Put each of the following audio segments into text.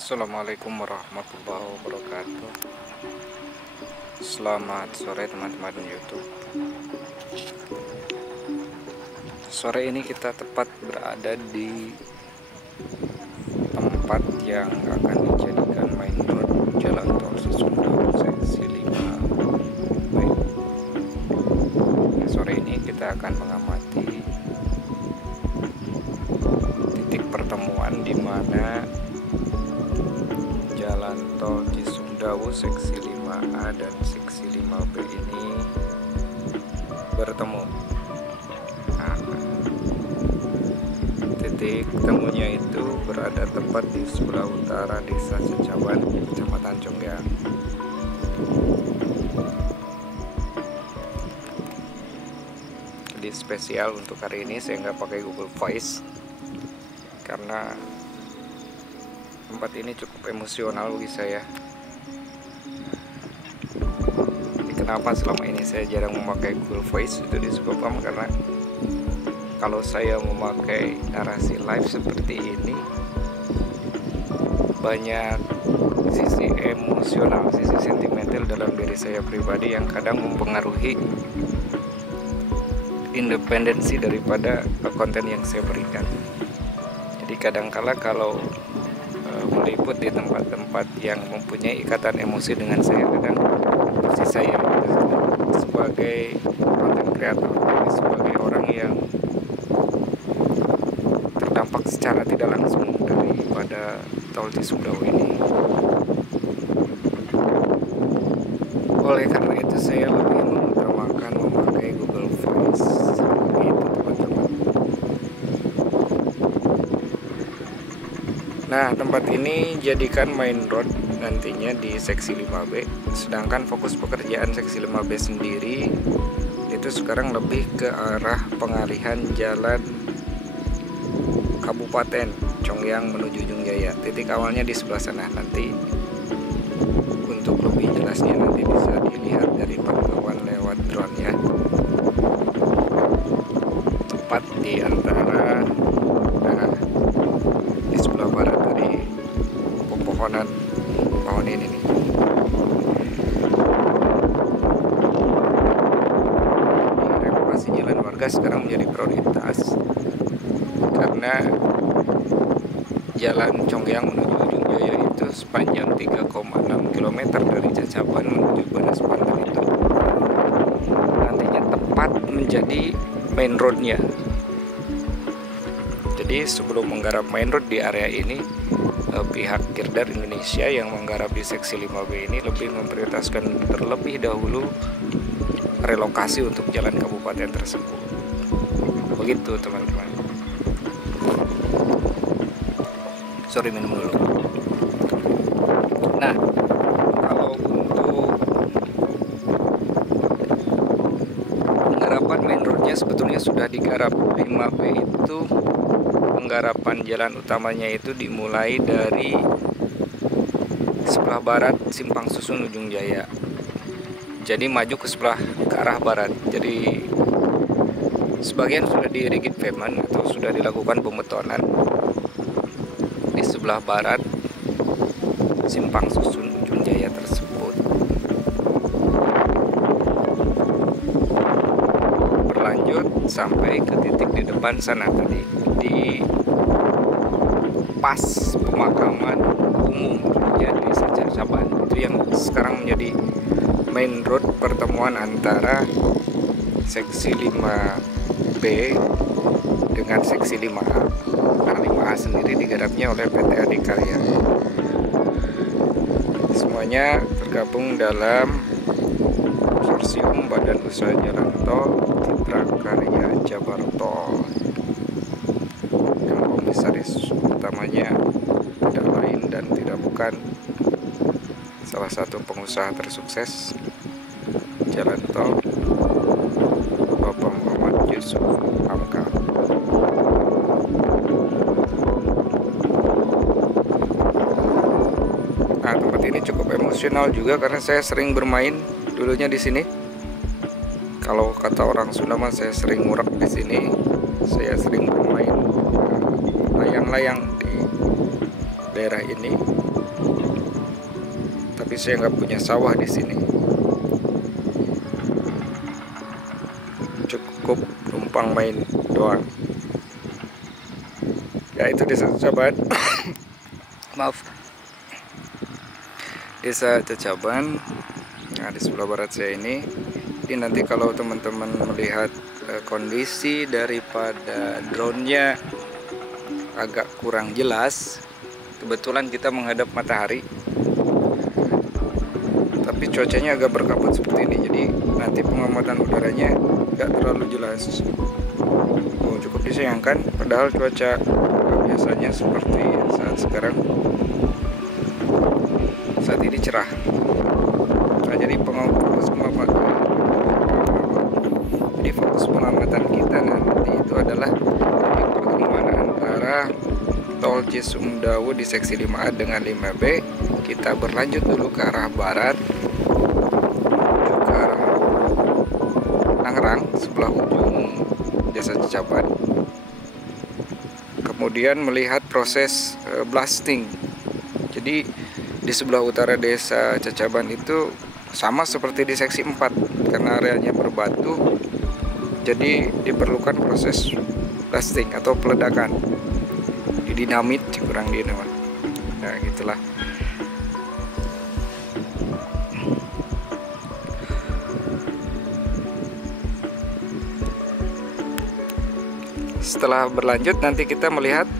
Assalamualaikum warahmatullahi wabarakatuh. Selamat sore teman-teman YouTube. Sore ini kita tepat berada di tempat yang akan dijadikan main road Jalan Tol Cisumdawu seksi 5. Baik. Sore ini kita akan mengamati titik pertemuan di mana Jalan Tol Cisumdawu seksi 5A dan seksi 5B ini bertemu. Nah, titik temunya itu berada tepat di sebelah utara Desa Cacaban, Kecamatan Congyang. Jadi spesial untuk hari ini saya nggak pakai Google Voice karena tempat ini cukup emosional bagi saya. Jadi kenapa selama ini saya jarang memakai Google Voice itu disebabkan karena kalau saya memakai narasi live seperti ini banyak sisi emosional, sisi sentimental dalam diri saya pribadi yang kadang mempengaruhi independensi daripada konten yang saya berikan. Jadi kadangkala kalau meliput di tempat-tempat yang mempunyai ikatan emosi dengan saya, kadang posisi saya sebagai konten kreator, sebagai orang yang terdampak secara tidak langsung daripada Tol Cisumdawu ini. Oleh karena itu saya lebih mengutamakan memakai Google Voice gitu teman-teman. Nah, tempat ini jadikan main road nantinya di seksi 5B. Sedangkan fokus pekerjaan seksi 5B sendiri itu sekarang lebih ke arah pengalihan jalan Kabupaten Congyang menuju Ujung Jaya. Titik awalnya di sebelah sana. Nanti untuk lebih jelasnya nanti bisa dilihat dari pantauan lewat drone ya. Tepat di antara di sebelah barat dari pepohonan pohon ini nih. Relokasi jalan warga sekarang menjadi prioritas karena jalan Congyang menuju Ujung Jaya itu sepanjang 3,6 km dari Cacaban menuju Banas Panten itu nantinya tepat menjadi main roadnya. Jadi sebelum menggarap main road di area ini, pihak Girdar Indonesia yang menggarap di seksi 5B ini lebih memprioritaskan terlebih dahulu relokasi untuk jalan kabupaten tersebut. Begitu teman-teman. Sorry, minum dulu. Nah, kalau untuk penggarapan main roadnya sebetulnya sudah digarap. 5B itu penggarapan jalan utamanya itu dimulai dari sebelah barat Simpang Susun Ujung Jaya. Jadi maju ke arah barat. Jadi sebagian sudah di rigid pavement atau sudah dilakukan pemetonan di sebelah barat Simpang Susun Ujung Jaya tersebut. Berlanjut sampai ke titik di depan sana tadi di pas pemakaman umum ya Desa Cacaban, itu yang sekarang menjadi main road pertemuan antara seksi 5B dengan seksi 5A. Karena 5A sendiri digarapnya oleh PT Adikarya. Semuanya tergabung dalam konsorsium Badan Usaha Jalan Tol Citra Karya Jabar Tol. Yang komisaris utamanya tidak lain dan tidak bukan salah satu pengusaha tersukses jalan tol, Bapak Muhammad Yusuf Hamka. Nah, tempat ini cukup emosional juga karena saya sering bermain dulunya di sini. Kalau kata orang Sunda mah saya sering ngurak di sini. Saya sering bermain layang-layang di daerah ini. tapi saya nggak punya sawah di sini. Cukup numpang main doang. Ya, itu Desa Cacaban. Maaf, Desa Cacaban. Nah, di sebelah barat saya ini. Jadi nanti kalau teman-teman melihat kondisi daripada drone-nya agak kurang jelas, kebetulan kita menghadap matahari, tapi cuacanya agak berkabut seperti ini, jadi nanti pengamatan udaranya nggak terlalu jelas. Cukup disayangkan, padahal cuaca biasanya seperti saat sekarang, saat ini cerah. Nah, jadi fokus pengamatan kita nanti itu adalah pertemuan antara tol Cisumdawu di seksi 5A dengan 5B. Kita berlanjut dulu ke arah barat, menuju ke arah Tangerang sebelah ujung Desa Cacaban. Kemudian melihat proses blasting. Jadi di sebelah utara Desa Cacaban itu sama seperti di seksi 4, karena areanya berbatu, jadi diperlukan proses blasting atau peledakan, didinamit kurang di nama. Nah, gitulah. Setelah berlanjut nanti kita melihat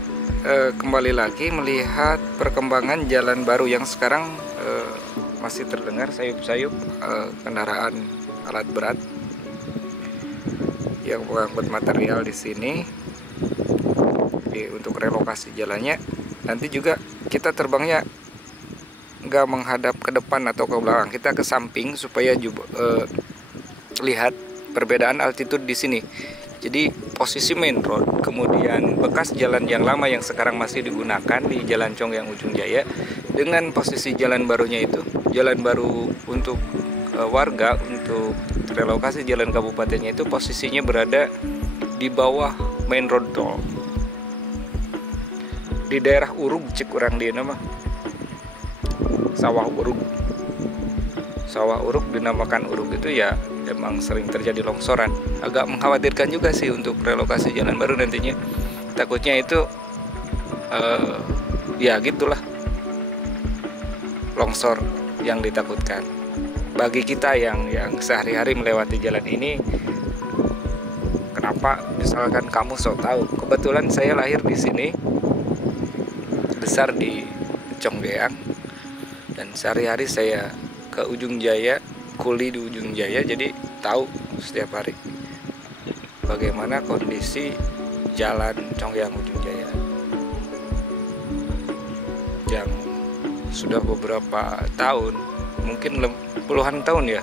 kembali lagi melihat perkembangan jalan baru yang sekarang masih terdengar sayup-sayup kendaraan alat berat yang mengangkut material di sini. Untuk relokasi jalannya nanti juga kita terbangnya nggak menghadap ke depan atau ke belakang, kita ke samping supaya lihat perbedaan altitude di sini. Jadi posisi main road, kemudian bekas jalan yang lama yang sekarang masih digunakan di Jalan Congyang Ujung Jaya, dengan posisi jalan barunya itu, jalan baru untuk warga, untuk relokasi jalan kabupatennya itu posisinya berada di bawah main road tol, di daerah Urug, cek kurang di nama sawah Urug. Sawah Urug dinamakan Urug itu ya emang sering terjadi longsoran. Agak mengkhawatirkan juga sih untuk relokasi jalan baru nantinya. Takutnya itu ya gitulah, longsor yang ditakutkan. Bagi kita yang sehari-hari melewati jalan ini, kenapa misalkan kamu sok tahu? Kebetulan saya lahir di sini, besar di Congyang, dan sehari-hari saya ke Ujung Jaya, kuli di Ujung Jaya, jadi tahu setiap hari bagaimana kondisi jalan Congyang Ujung Jaya yang sudah beberapa tahun, mungkin puluhan tahun ya,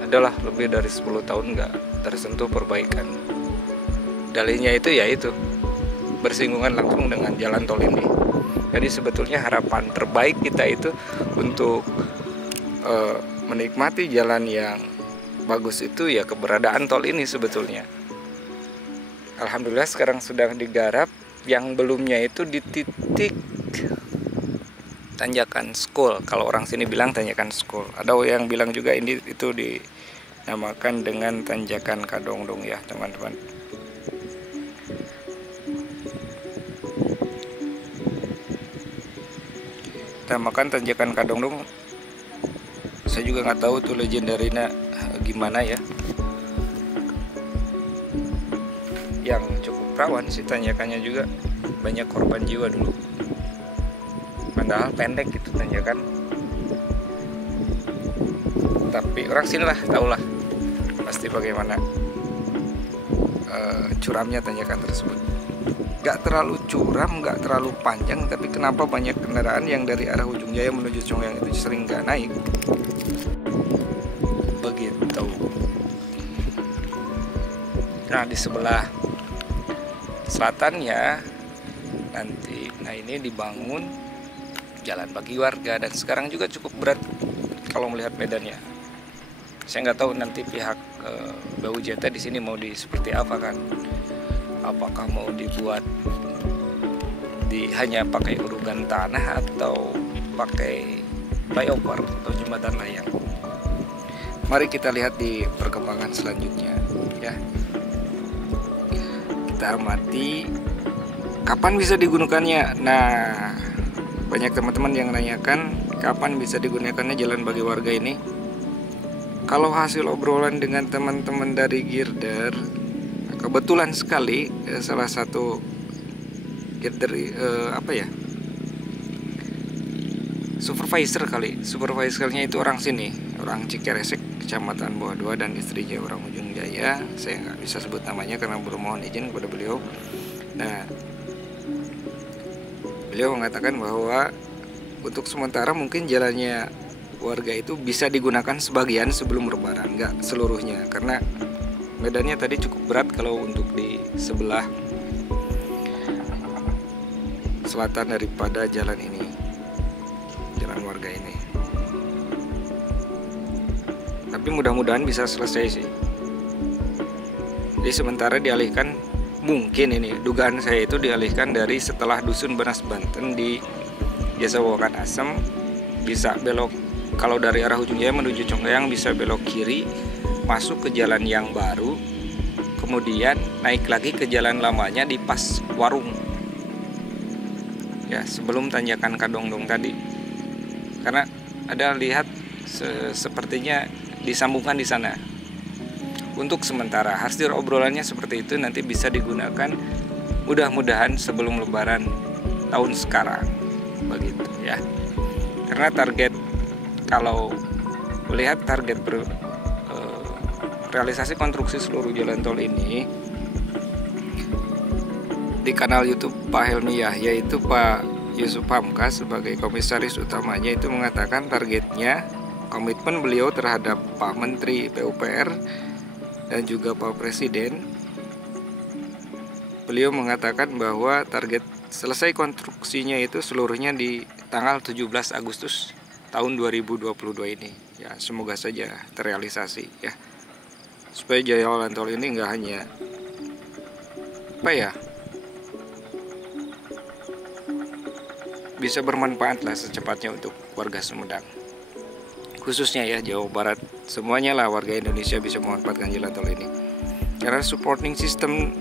adalah lebih dari 10 tahun nggak tersentuh perbaikan. Dalihnya itu yaitu bersinggungan langsung dengan jalan tol ini. Jadi sebetulnya harapan terbaik kita itu untuk menikmati jalan yang bagus itu ya keberadaan tol ini sebetulnya. Alhamdulillah sekarang sudah digarap. Yang belumnya itu di titik tanjakan School, kalau orang sini bilang tanjakan School. Ada yang bilang juga ini itu dinamakan dengan tanjakan Kadongdong ya teman-teman. Dinamakan tanjakan Kadongdong. Saya juga nggak tahu tuh legendarina gimana ya. Yang cukup rawan sih tanjakannya, juga banyak korban jiwa dulu. Padahal pendek gitu tanjakan. Tapi orang sini lah tahulah pasti bagaimana curamnya tanjakan tersebut. Gak terlalu curam, gak terlalu panjang, tapi kenapa banyak kendaraan yang dari arah Ujung Jaya menuju Congyang itu sering gak naik. Begitu. Nah, di sebelah selatannya nanti, nah ini dibangun jalan bagi warga, dan sekarang juga cukup berat kalau melihat medannya. Saya nggak tahu nanti pihak BUJT di sini mau seperti apa kan? Apakah mau dibuat hanya pakai urugan tanah atau pakai flyover atau jembatan layang. Mari kita lihat di perkembangan selanjutnya ya. Kita amati kapan bisa digunakannya. Nah, banyak teman-teman yang menanyakan kapan bisa digunakannya jalan bagi warga ini. Kalau hasil obrolan dengan teman-teman dari Girder, kebetulan sekali salah satu Girder supervisornya itu orang sini, orang Cikeresek, Kecamatan Bawah 2, dan istrinya orang Ujung Jaya. Saya nggak bisa sebut namanya karena belum mohon izin kepada beliau. Nah, beliau mengatakan bahwa untuk sementara mungkin jalannya warga itu bisa digunakan sebagian sebelum Lebaran, nggak seluruhnya, karena medannya tadi cukup berat kalau untuk di sebelah selatan daripada jalan ini, jalan warga ini. Tapi mudah-mudahan bisa selesai sih. Jadi sementara dialihkan, mungkin ini dugaan saya itu dialihkan dari setelah Dusun Benas Banten di Desa Wawakan Asem, bisa belok kalau dari arah Ujung Jaya menuju Congkayang, bisa belok kiri masuk ke jalan yang baru, kemudian naik lagi ke jalan lamanya di pas warung ya, sebelum tanjakan Kadongdong tadi. Karena ada lihat sepertinya disambungkan di sana. Untuk sementara hasil obrolannya seperti itu, nanti bisa digunakan mudah-mudahan sebelum Lebaran tahun sekarang begitu ya. Karena target, kalau melihat target realisasi konstruksi seluruh jalan tol ini di kanal YouTube Pak Helmi Yahya, yaitu Pak Yusuf Hamka sebagai komisaris utamanya, itu mengatakan targetnya, komitmen beliau terhadap Pak Menteri PUPR dan juga Pak Presiden, beliau mengatakan bahwa target selesai konstruksinya itu seluruhnya di tanggal 17 Agustus tahun 2022 ini ya. Semoga saja terrealisasi ya, supaya jalan tol ini nggak hanya bisa bermanfaat lah secepatnya untuk warga Sumedang, khususnya ya Jawa Barat, semuanya lah warga Indonesia bisa memanfaatkan jalan tol ini. Karena supporting system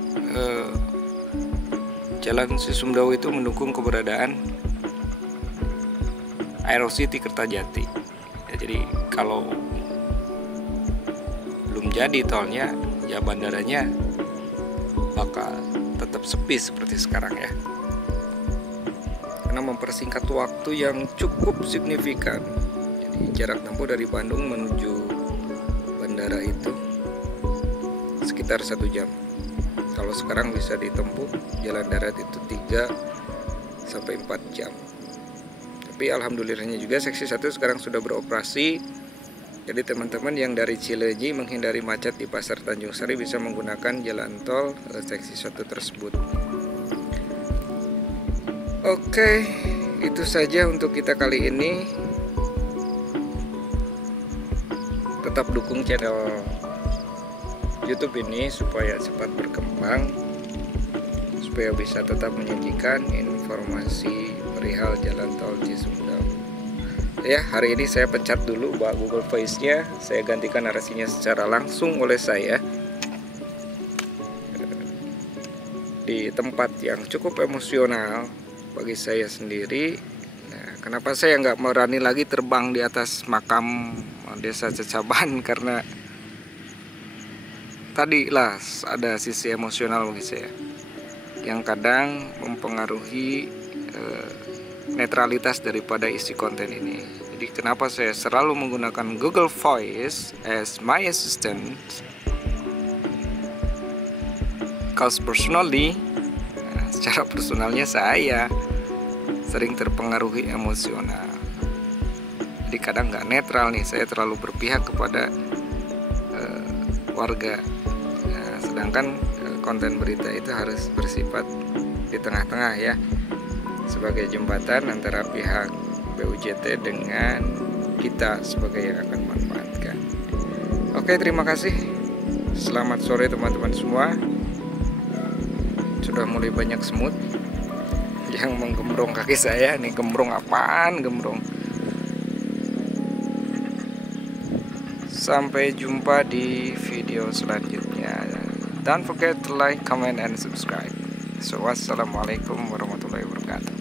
Jalan Sisumdawu itu mendukung keberadaan Aerocity Kertajati ya. Jadi kalau belum jadi tolnya ya, bandaranya bakal tetap sepi seperti sekarang ya, karena mempersingkat waktu yang cukup signifikan. Jadi jarak tempuh dari Bandung menuju bandara itu sekitar 1 jam. Kalau sekarang bisa ditempuh jalan darat itu 3-4 jam. Tapi alhamdulillahnya juga seksi 1 sekarang sudah beroperasi. Jadi teman-teman yang dari Cileunyi menghindari macet di Pasar Tanjung Sari bisa menggunakan jalan tol seksi 1 tersebut. Oke, itu saja untuk kita kali ini. Tetap dukung channel YouTube ini supaya cepat berkembang, supaya bisa tetap menyajikan informasi perihal jalan tol Cisumdawu. Ya, hari ini saya pencet dulu Google Voice-nya, saya gantikan narasinya secara langsung oleh saya di tempat yang cukup emosional bagi saya sendiri. Nah, kenapa saya nggak berani lagi terbang di atas makam Desa Cecaban, karena tadi lah ada sisi emosional bagi saya yang kadang mempengaruhi netralitas daripada isi konten ini. Jadi kenapa saya selalu menggunakan Google Voice as my assistant? Because personally, secara personalnya saya sering terpengaruhi emosional. Jadi kadang nggak netral nih, saya terlalu berpihak kepada warga. Sedangkan konten berita itu harus bersifat di tengah-tengah ya, sebagai jembatan antara pihak BUJT dengan kita sebagai yang akan memanfaatkan. Oke, terima kasih. Selamat sore teman-teman semua. Sudah mulai banyak semut. yang menggembrong kaki saya. Nih gembrong apaan gembrong. Sampai jumpa di video selanjutnya. Don't forget to like, comment, and subscribe. So wassalamualaikum warahmatullahi wabarakatuh.